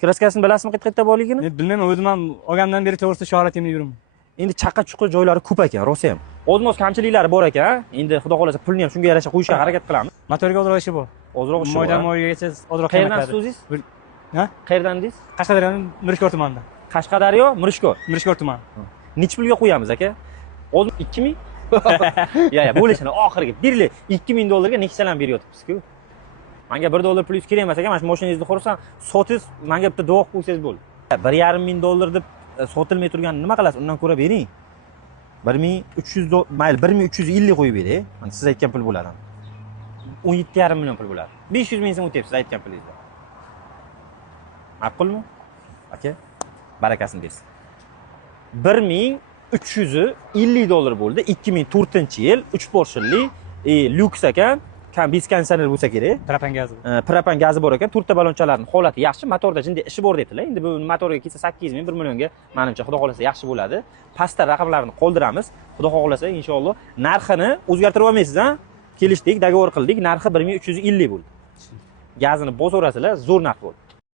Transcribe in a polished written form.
Kraskasini bilasizmi qayerda borligini? Men bilmayman, o'zim ham olgandan beri to'g'risida shorat yemay yuraman. Endi chaqa chuqur joylari ko'p ekan, rosa ham. O'zimiz kamchiliklari bor ekan. Endi xudo xolasa pulni ham shunga yarasha qo'yishga harakat qilamiz. Motorga ozroq ishi bor. Ozroq ishi bor. Moydan-moygacha ozroq Qayerdan o'zingiz? Ha? Qayerdan dedingiz? Qashqadaryoning Mirishkor tumanida. Qashqadaryo, Mirishkor. Mirishkor tumani. Necha pulga qo'yamiz aka? O'zim 2000? Ya, bo'lishini oxiriga berli $2000 nechtadan beryapsiz-ku. Menga $1 plyus kerak emas ekan, mana shu mashinangizni qo'rsan, sotiz, menga bitta duo qo'ysangiz bo'ldi. $1,500 deb sotilmay turganini nima qilasiz? Undan ko'ra bering. 1300 mayli 1350 qo'yib bering. Mana siz aytgan pul bo'ladi. 17,5 million pul bo'ladi. 500 ming so'm o'tyapsiz aytgan pulingizda. Ma'qulmi? Aka, barakasini bersin. $1350 bo'ldi. 2004-yil 3 porshinli lyuks ekan. Konditsioner bo'lsa kerak. Propan gazi. Propan gazi bor ekan. Turta ballonchalarning holati yaxshi, motorda jinday ishi bor debdilar. Endi bu motoriga kelsa 8 ming, 1 millionga menimcha xudo xolasa yaxshi bo'ladi. Pastda raqamlarni qoldiramiz. Xudo xolasa inshaalloh narxini o'zgartirib olmaysiz, ha? Kelishdik, dogovor qildik. Narxi 1350 bo'ldi. Gazini bosaverasizlar, zo'r narx bo'ldi.